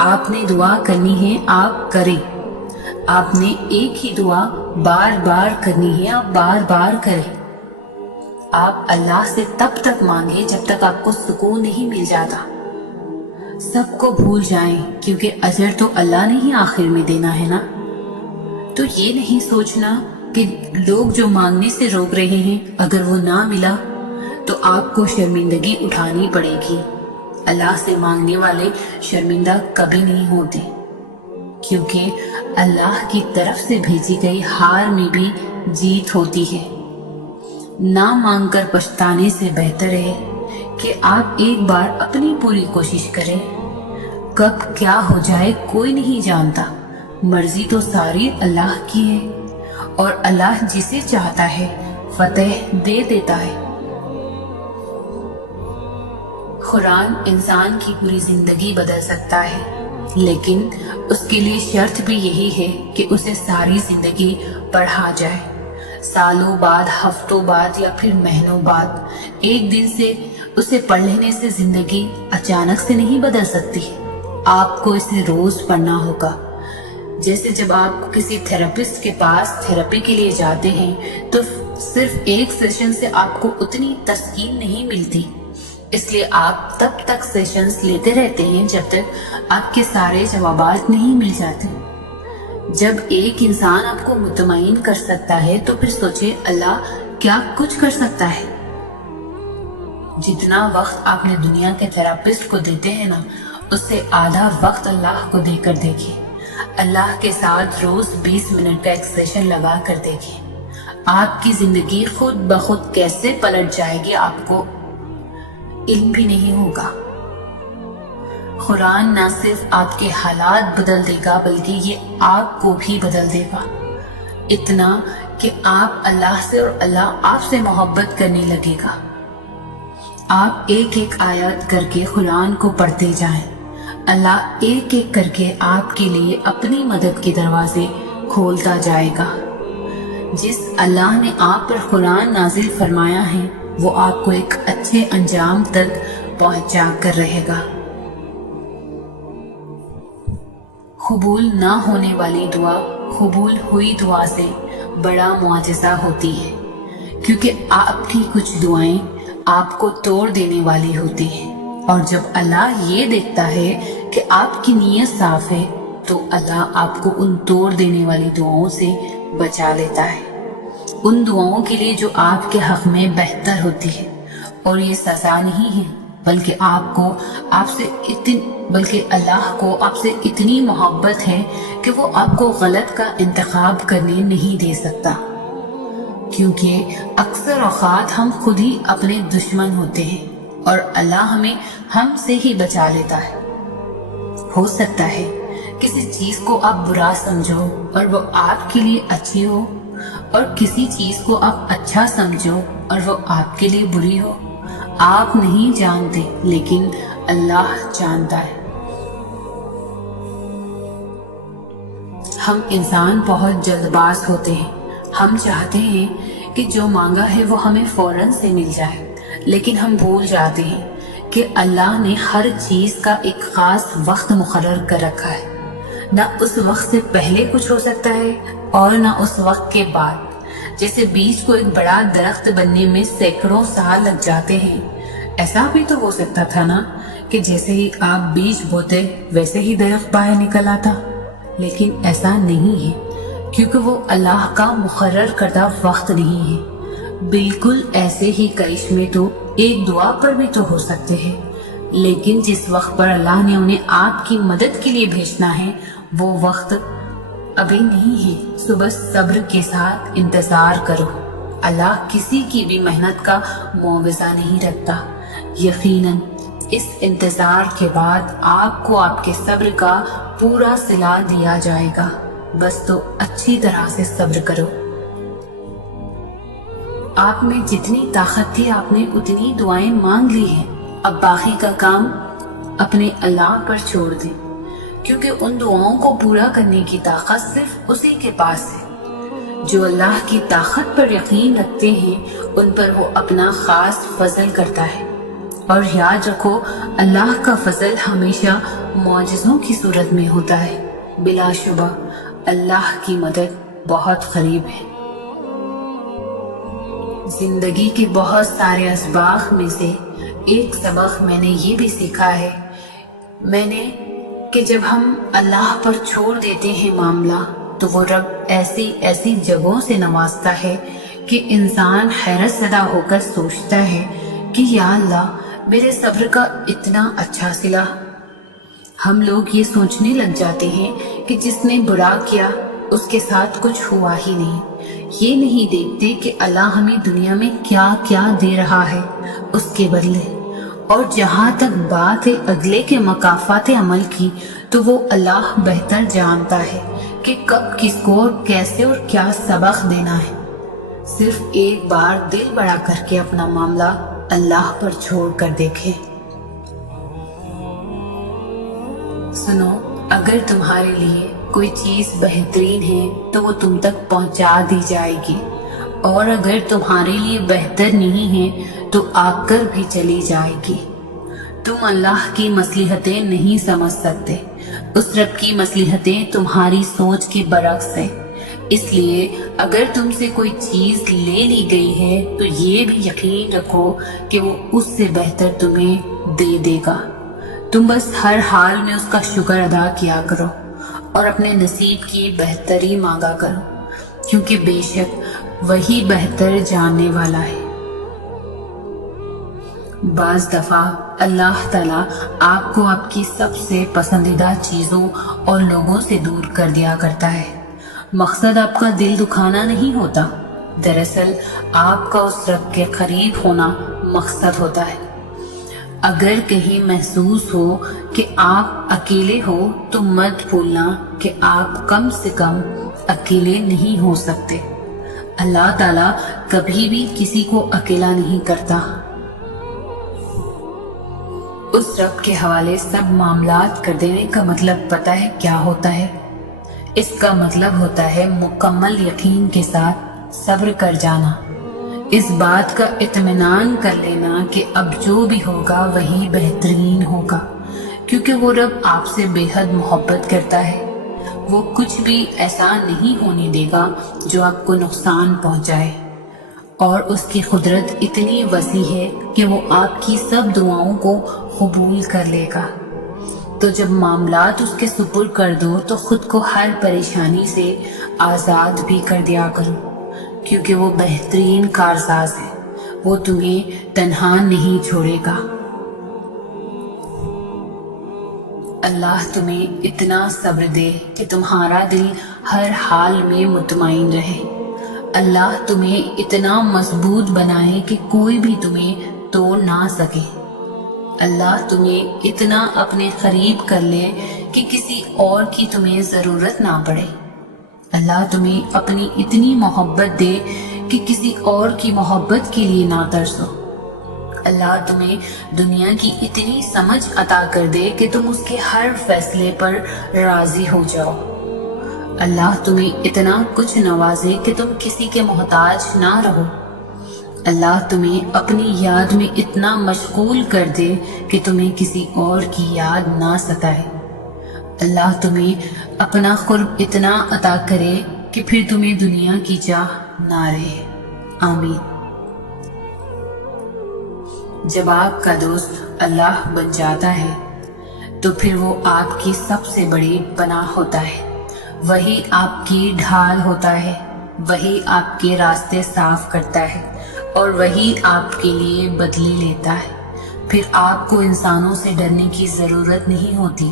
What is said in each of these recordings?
آپ نے دعا کرنی ہے آپ کریں، آپ نے ایک ہی دعا بار بار کرنی ہے آپ بار بار کریں۔ آپ اللہ سے تب تک مانگیں جب تک آپ کو سکون نہیں مل جاتا۔ سب کو بھول جائیں، کیونکہ اجر تو اللہ نے ہی آخر میں دینا ہے نا۔ تو یہ نہیں سوچنا کہ لوگ جو مانگنے سے روک رہے ہیں اگر وہ نہ ملا تو آپ کو شرمندگی اٹھانی پڑے گی۔ اللہ سے مانگنے والے شرمندہ کبھی نہیں ہوتے، کیونکہ اللہ کی طرف سے بھیجی گئی ہار میں بھی جیت ہوتی ہے۔ نہ مانگ کر پچھتانے سے بہتر ہے کہ آپ ایک بار اپنی پوری کوشش کریں۔ کب کیا ہو جائے کوئی نہیں جانتا، مرضی تو ساری اللہ کی ہے، اور اللہ جسے چاہتا ہے فتح دے دیتا ہے۔ قرآن انسان کی پوری زندگی بدل سکتا ہے، لیکن اس کے لیے شرط بھی یہی ہے کہ اسے ساری زندگی پڑھا جائے۔ سالوں بعد، ہفتوں بعد یا پھر مہینوں بعد ایک دن سے اسے پڑھ لینے سے زندگی اچانک سے نہیں بدل سکتی۔ آپ کو اسے روز پڑھنا ہوگا۔ جیسے جب آپ کسی تھراپسٹ کے پاس تھراپی کے لیے جاتے ہیں تو صرف ایک سیشن سے آپ کو اتنی تسکین نہیں ملتی، اس لیے آپ تب تک سیشنز لیتے رہتے ہیں جب تک آپ کے سارے جوابات نہیں مل جاتے۔ جب ایک انسان آپ کو مطمئن کر سکتا ہے تو پھر سوچے اللہ کیا کچھ کر سکتا ہے۔ جتنا وقت آپ نے دنیا کے تھراپسٹ کو دیتے ہیں نا، اس سے آدھا وقت اللہ کو دے کر دیکھیں۔ اللہ کے ساتھ روز 20 منٹ کا ایک سیشن لگا کر دیکھیں، آپ کی زندگی خود بخود کیسے پلٹ جائے گی آپ کو علم بھی نہیں ہوگا۔ قرآن نہ صرف آپ کے حالات بدل دے گا بلکہ یہ آپ کو بھی بدل دے گا، اتنا کہ آپ اللہ سے اور اللہ آپ سے محبت کرنے لگے گا۔ آپ ایک ایک آیت کر کے قرآن کو پڑھتے جائیں، اللہ ایک ایک کر کے آپ کے لیے اپنی مدد کے دروازے کھولتا جائے گا۔ جس اللہ نے آپ پر قرآن نازل فرمایا ہے وہ آپ کو ایک اچھے انجام تک پہنچا کر رہے گا۔ قبول نہ ہونے والی دعا قبول ہوئی دعا سے بڑا معجزہ ہوتی ہے، کیونکہ آپ کی کچھ دعائیں آپ کو توڑ دینے والی ہوتی ہیں، اور جب اللہ یہ دیکھتا ہے کہ آپ کی نیت صاف ہے تو اللہ آپ کو ان توڑ دینے والی دعاؤں سے بچا لیتا ہے، ان دعاؤں کے لیے جو آپ کے حق میں بہتر ہوتی ہے۔ اور یہ سزا نہیں ہے بلکہ اللہ کو آپ سے اتنی محبت ہے کہ وہ آپ کو غلط کا انتخاب کرنے نہیں دے سکتا، کیونکہ اکثر اوقات ہم خود ہی اپنے دشمن ہوتے ہیں اور اللہ ہمیں ہم سے ہی بچا لیتا ہے۔ ہو سکتا ہے کسی چیز کو آپ برا سمجھو اور وہ آپ کے لیے اچھی ہو، اور کسی چیز کو آپ اچھا سمجھو اور وہ آپ کے لیے بری ہو۔ آپ نہیں جانتے لیکن اللہ جانتا ہے۔ ہم انسان بہت جلد باز ہوتے ہیں، ہم چاہتے ہیں کہ جو مانگا ہے وہ ہمیں فوراً سے مل جائے، لیکن ہم بھول جاتے ہیں کہ اللہ نے ہر چیز کا ایک خاص وقت مقرر کر رکھا ہے۔ نہ اس وقت سے پہلے کچھ ہو سکتا ہے اور نہ اس وقت کے بعد۔ جیسے بیج کو ایک بڑا درخت بننے میں سینکڑوں سال لگ جاتے ہیں، ایسا بھی تو ہو سکتا تھا نا کہ جیسے ہی آپ بیج بوتے ویسے ہی درخت باہر نکل آتا، لیکن ایسا نہیں ہے کیونکہ وہ اللہ کا مقرر کردہ وقت نہیں ہے۔ بالکل ایسے ہی کرشمے تو ایک دعا پر بھی تو ہو سکتے ہیں، لیکن جس وقت پر اللہ نے انہیں آپ کی مدد کے لیے بھیجنا ہے وہ وقت ابھی نہیں ہے۔ صبح صبر کے ساتھ انتظار کرو، اللہ کسی کی بھی محنت کا معاوضہ نہیں رکھتا۔ یقیناً اس انتظار کے بعد آپ کو آپ کے صبر کا پورا صلہ دیا جائے گا، بس تو اچھی طرح سے صبر کرو۔ آپ میں جتنی طاقت تھی آپ نے اتنی دعائیں مانگ لی ہیں، اب باقی کا کام اپنے اللہ پر چھوڑ دیں، کیونکہ ان دعاؤں کو پورا کرنے کی طاقت صرف اسی کے پاس ہے۔ جو اللہ کی طاقت پر یقین رکھتے ہیں ان پر وہ اپنا خاص فضل کرتا ہے، اور یاد رکھو اللہ کا فضل ہمیشہ معجزوں کی صورت میں ہوتا ہے۔ بلا شبہ اللہ کی مدد بہت قریب ہے۔ زندگی کے بہت سارے اسباق میں سے ایک سبق میں نے یہ بھی سیکھا ہے کہ جب ہم اللہ پر چھوڑ دیتے ہیں معاملہ تو وہ رب ایسی ایسی جگہوں سے نوازتا ہے کہ انسان حیرت زدہ ہو کر سوچتا ہے کہ یا اللہ میرے صبر کا اتنا اچھا صلہ۔ ہم لوگ یہ سوچنے لگ جاتے ہیں کہ جس نے برا کیا اس کے ساتھ کچھ ہوا ہی نہیں، یہ نہیں دیکھتے کہ اللہ ہمیں دنیا میں کیا کیا دے رہا ہے اس کے بدلے۔ اور جہاں تک بات ہے اگلے کے مکافات عمل کی تو وہ اللہ بہتر جانتا ہے کہ کب کس کو کیسے اور کیا سبق دینا ہے۔ صرف ایک بار دل بڑا کر کے اپنا معاملہ اللہ پر چھوڑ کر دیکھیں۔ سنو، اگر تمہارے لیے کوئی چیز بہترین ہے تو وہ تم تک پہنچا دی جائے گی، اور اگر تمہارے لیے بہتر نہیں ہے تو آ کر بھی چلی جائے گی۔ تم اللہ کی مصلحتیں نہیں سمجھ سکتے، اس رب کی مصلحتیں تمہاری سوچ کے برعکس ہیں۔ اس لیے اگر تم سے کوئی چیز لے لی گئی ہے تو یہ بھی یقین رکھو کہ وہ اس سے بہتر تمہیں دے دے گا۔ تم بس ہر حال میں اس کا شکر ادا کیا کرو اور اپنے نصیب کی بہتری مانگا کرو، کیونکہ بے شک وہی بہتر جاننے والا ہے۔ بعض دفعہ اللہ تعالیٰ آپ کو آپ کی سب سے پسندیدہ چیزوں اور لوگوں سے دور کر دیا کرتا ہے۔ مقصد آپ کا دل دکھانا نہیں ہوتا، دراصل آپ کا اس رب کے قریب ہونا مقصد ہوتا ہے۔ اگر کہیں محسوس ہو کہ آپ اکیلے ہو تو مت بھولنا کہ آپ کم سے کم اکیلے نہیں ہو سکتے۔ اللہ تعالیٰ کبھی بھی کسی کو اکیلا نہیں کرتا۔ اس رب کے حوالے سب معاملات کر دینے کا مطلب پتہ ہے کیا ہوتا ہے؟ اس کا مطلب ہوتا ہے مکمل یقین کے ساتھ صبر کر جانا، اس بات کا اطمینان کر لینا کہ اب جو بھی ہوگا وہی بہترین ہوگا، کیونکہ وہ رب آپ سے بے حد محبت کرتا ہے۔ وہ کچھ بھی ایسا نہیں ہونے دے گا جو آپ کو نقصان پہنچائے، اور اس کی قدرت اتنی وسیع ہے کہ وہ آپ کی سب دعاؤں کو قبول کر لے گا۔ تو جب معاملات اس کے سپرد کر دو تو خود کو ہر پریشانی سے آزاد بھی کر دیا کرو، کیونکہ وہ بہترین کارساز ہے، وہ تمہیں تنہا نہیں چھوڑے گا۔ اللہ تمہیں اتنا صبر دے کہ تمہارا دل ہر حال میں مطمئن رہے۔ اللہ تمہیں اتنا مضبوط بنائے کہ کوئی بھی تمہیں توڑ نہ سکے۔ اللہ تمہیں اتنا اپنے قریب کر لے کہ کسی اور کی تمہیں ضرورت نہ پڑے۔ اللہ تمہیں اپنی اتنی محبت دے کہ کسی اور کی محبت کے لیے نہ ترسو۔ اللہ تمہیں دنیا کی اتنی سمجھ عطا کر دے کہ تم اس کے ہر فیصلے پر راضی ہو جاؤ۔ اللہ تمہیں اتنا کچھ نوازے کہ تم کسی کے محتاج نہ رہو۔ اللہ تمہیں اپنی یاد میں اتنا مشغول کر دے کہ تمہیں کسی اور کی یاد نہ ستائے۔ اللہ تمہیں اپنا قرب اتنا عطا کرے کہ پھر تمہیں دنیا کی چاہ نہ رہے۔ آمین۔ جب آپ کا دوست اللہ بن جاتا ہے تو پھر وہ آپ کی سب سے بڑی پناہ ہوتا ہے، وہی آپ کی ڈھال ہوتا ہے، وہی آپ کے راستے صاف کرتا ہے اور وہی آپ کے لیے بدلے لیتا ہے۔ پھر آپ کو انسانوں سے ڈرنے کی ضرورت نہیں ہوتی،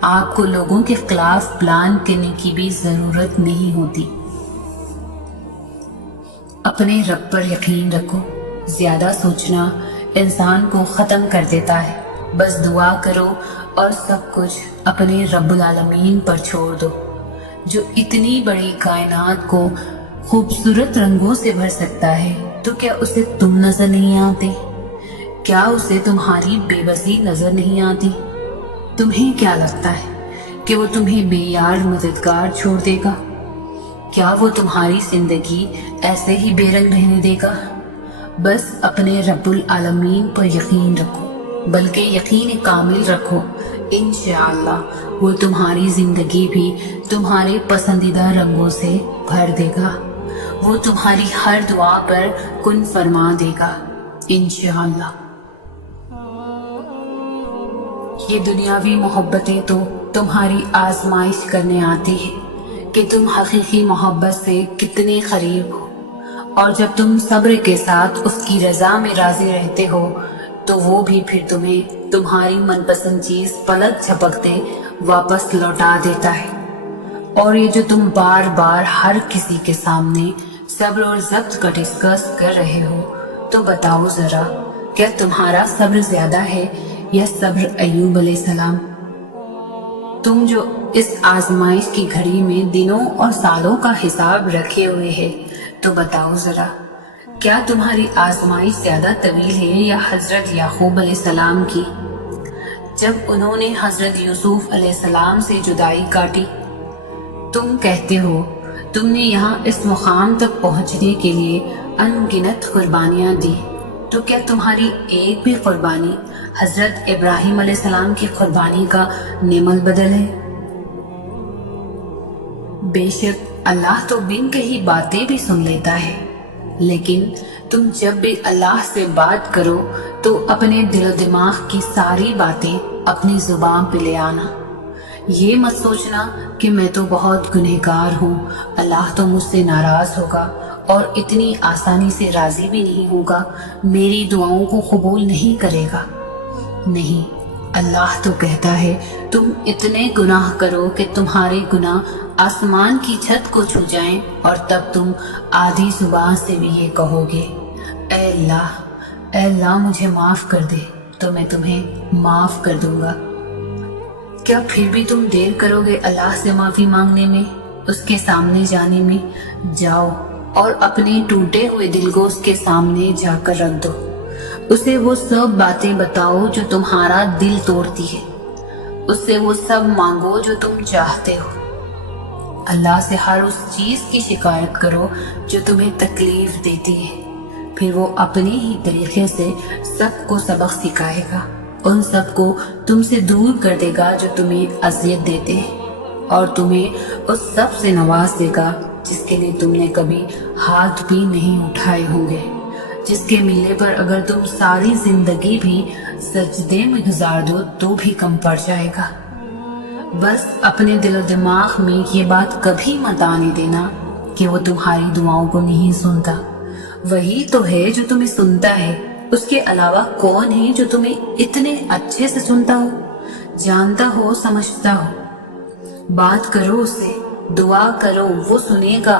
آپ کو لوگوں کے خلاف پلان کرنے کی بھی ضرورت نہیں ہوتی۔ اپنے رب پر یقین رکھو، زیادہ سوچنا انسان کو ختم کر دیتا ہے۔ بس دعا کرو اور سب کچھ اپنے رب العالمین پر چھوڑ دو، جو اتنی بڑی کائنات کو خوبصورت رنگوں سے بھر سکتا ہے۔ تو کیا اسے تم نظر نہیں آتے؟ کیا اسے تمہاری بے بسی نظر نہیں آتی؟ تمہیں کیا لگتا ہے کہ وہ تمہیں بے یار مددگار چھوڑ دے گا؟ کیا وہ تمہاری زندگی ایسے ہی بے رنگ رہنے دے گا؟ بس اپنے رب العالمین پر یقین رکھو۔ بلکہ یقین کامل رکھو انشاءاللہ وہ تمہاری زندگی بھی تمہارے پسندیدہ رنگوں سے بھر دے گا، وہ تمہاری ہر دعا پر کن فرما دے گا انشاءاللہ۔ یہ دنیاوی محبتیں تو تمہاری آزمائش کرنے آتی ہیں کہ تم حقیقی محبت سے کتنے قریب ہو، اور جب تم صبر کے ساتھ اس کی رضا میں راضی رہتے ہو تو وہ بھی پھر تمہیں تمہاری من پسند چیز پلک جھپکتے واپس لوٹا دیتا ہے۔ اور یہ جو تم بار بار ہر کسی کے سامنے صبر اور ضبط کا ڈسکس کر رہے ہو، تو بتاؤ ذرا، کیا تمہارا صبر زیادہ ہے یا صبر ایوب علیہ السلام؟ تم جو اس آزمائش کی گھڑی میں دنوں اور سالوں کا حساب رکھے ہوئے ہے، تو بتاؤ ذرا، کیا تمہاری آزمائش زیادہ طویل ہے یا حضرت یعقوب علیہ السلام کی، جب انہوں نے حضرت یوسف علیہ السلام سے جدائی کاٹی؟ تم کہتے ہو تم نے یہاں اس مقام تک پہنچنے کے لیے ان گنت قربانیاں دی، تو کیا تمہاری ایک بھی قربانی حضرت ابراہیم علیہ السلام کی قربانی کا نعم البدل ہے؟ بے شک اللہ تو بن کہی باتیں بھی سن لیتا ہے، لیکن تم جب بھی اللہ سے بات کرو تو اپنے دل و دماغ کی ساری باتیں اپنی زبان پہ لے آنا۔ یہ مت سوچنا کہ میں تو بہت گنہگار ہوں، اللہ تو مجھ سے ناراض ہوگا اور اتنی آسانی سے راضی بھی نہیں ہوگا، میری دعاؤں کو قبول نہیں کرے گا۔ نہیں، اللہ تو کہتا ہے تم اتنے گناہ کرو کہ تمہارے گناہ آسمان کی چھت کو چھو جائیں، اور تب تم آدھی زبان سے بھی یہ کہو گے، اے اللہ مجھے معاف کر دے، تو میں تمہیں معاف کر دوں گا۔ کیا پھر بھی تم دیر کرو گے اللہ سے معافی مانگنے میں، اس کے سامنے جانے میں؟ جاؤ اور اپنے ٹوٹے ہوئے دل کو اس کے سامنے جا کر رکھ دو، اسے وہ سب باتیں بتاؤ جو تمہارا دل توڑتی ہے، اس سے وہ سب مانگو جو تم چاہتے ہو، اللہ سے ہر اس چیز کی شکایت کرو جو تمہیں تکلیف دیتی ہے، پھر وہ اپنے ہی طریقے سے سب کو سبق سکھائے گا، ان سب کو تم سے دور کر دے گا جو تمہیں اذیت دیتے ہیں، اور تمہیں اس سب سے نواز دے گا جس کے لیے تم نے کبھی ہاتھ بھی نہیں اٹھائے ہوں گے، جس کے ملنے پر اگر تم ساری زندگی بھی سجدے میں گزار دو تو بھی کم پڑ جائے گا۔ بس اپنے دل و دماغ میں یہ بات کبھی مت آنے دینا کہ وہ تمہاری دعاؤں کو نہیں سنتا، وہی تو ہے جو تمہیں سنتا ہے، اس کے علاوہ کون ہے جو تمہیں اتنے اچھے سے سنتا ہو، جانتا ہو، سمجھتا ہو؟ بات کرو اس سے، دعا کرو، وہ سنے گا،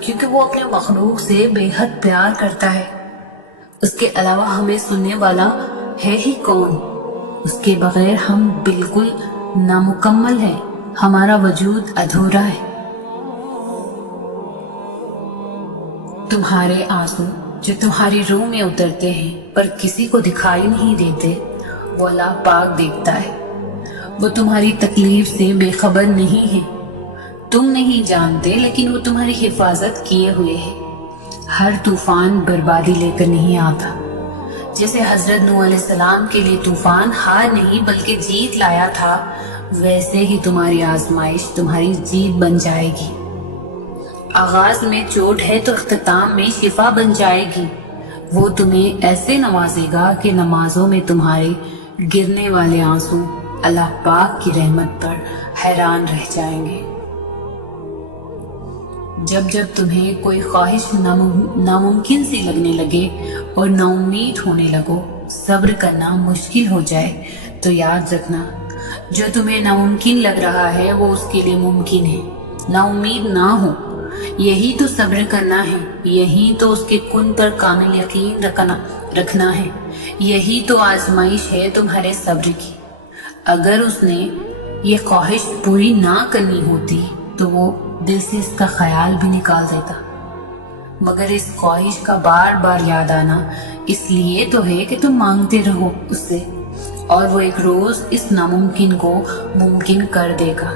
کیونکہ وہ اپنے مخلوق سے بے حد پیار کرتا ہے۔ اس کے علاوہ ہمیں سننے والا ہے ہی کون؟ اس کے بغیر ہم بالکل نامکمل ہیں، ہمارا وجود ادھورا ہے۔ تمہارے آنسو جو تمہاری روح میں اترتے ہیں پر کسی کو دکھائی نہیں دیتے، وہ اللہ پاک دیکھتا ہے، وہ تمہاری تکلیف سے بے خبر نہیں ہے، تم نہیں جانتے لیکن وہ تمہاری حفاظت کیے ہوئے ہے۔ ہر طوفان بربادی لے کر نہیں آتا، جیسے حضرت نوح علیہ السلام کے لیے طوفان ہار نہیں بلکہ جیت لایا تھا، ویسے ہی تمہاری آزمائش تمہاری جیت بن جائے گی۔ آغاز میں چوٹ ہے تو اختتام میں شفا بن جائے گی۔ وہ تمہیں ایسے نوازے گا کہ نمازوں میں تمہارے گرنے والے آنسو اللہ پاک کی رحمت پر حیران رہ جائیں گے۔ جب جب تمہیں کوئی خواہش ناممکن سی لگنے لگے اور نا امید ہونے لگو، صبر کرنا مشکل ہو جائے، تو یاد رکھنا جو تمہیں ناممکن لگ رہا ہے وہ اس کے لیے ممکن ہے۔ نا امید نہ ہو، یہی تو صبر کرنا ہے، یہی تو اس کے کن پر کامل یقین رکھنا ہے، یہی تو آزمائش ہے تمہارے صبر کی۔ اگر اس نے یہ خواہش پوری نہ کرنی ہوتی تو وہ دل سے اس کا خیال بھی نکال دیتا، مگر اس خواہش کا بار بار یاد آنا اس لیے تو ہے کہ تم مانگتے رہو اس سے، اور وہ ایک روز اس ناممکن کو ممکن کر دے گا۔